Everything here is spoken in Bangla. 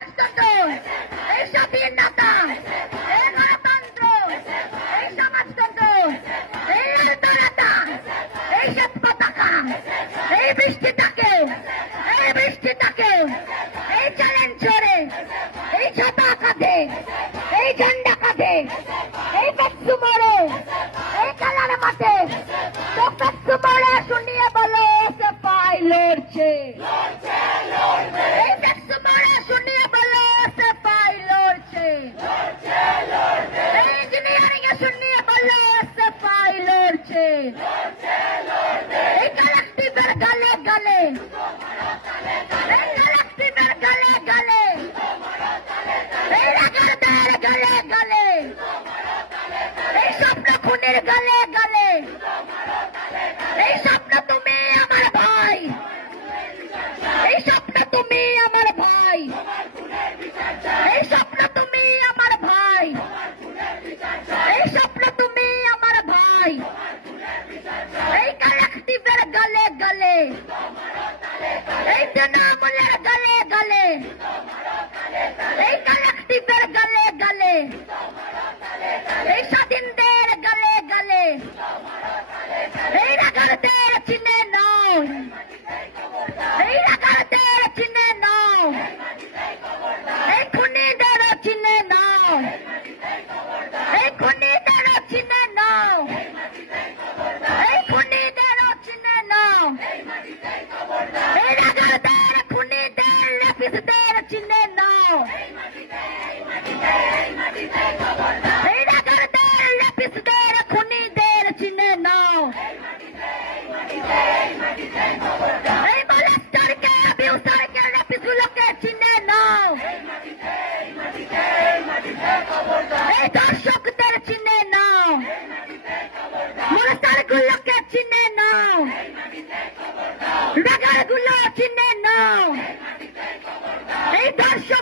এই স্বাধীনতা, এই গণতন্ত্র, এই সমাজতন্ত্র, এই উদারতা, এই সব পতাকা, এই বৃষ্টিটাকে, এই চ্যালেঞ্জ ছড়ে, এই ছাতা কাঁধে, এই ঝান্ডা কাঁধে, এই পেট্রু মোড়ে, এই কালার মাঠে, তো পেট্রু মোড়ে শুনিয়ে বলো সে পাই লড়ছে। এই পেট্রু মোড়ে শুনিয়ে বলো সে পাই লড়ছে। এই ইঞ্জিনিয়ারিং এ শুনিয়ে বলো সে পাই লড়ছে। এই কালেক্টিভের গালে গালে, এই কালেক্টিভের গালে গালে, এই রাগারদের গালে গালে, এই স্বপ্ন খুনের গালে গালে, এই স্বপ্ন তুমি আমার ভাই, এই স্বপ্ন তুমি আমার ভাই, এই স্বপ্ন তুমি আমার ভাই, এই স্বপ্ন তুমি আমার ভাই, এই কালেক্টিভের গালে গালে, এই তৃণমূলের গালে গালে, এই কালেক্টিভের গালে গালে, এই স্বাধীনদের গালে গালে, এই রাগারদের চিনে নাও, এই রাগারদের চিনে নাও, এই খুনিদের চিনে নাও, এই খুনিদের চিনে নাও, এই খুনিদের চিনে নাও, এই রাগারদের খুনিদের রেপিসদের চিনে নাও, এই রাগারদের রেপিসদের খুনিদের চিনে নাও, এই মলেস্টারকে অ্যাবিউসারকে রেপিসগুলোকে চিনে নাও, এই দর্শকদের চিনে নাও, মলেস্টারগুলোকে চিনে নাও, রাগারগুলো চিনে নাও, এই দর্শক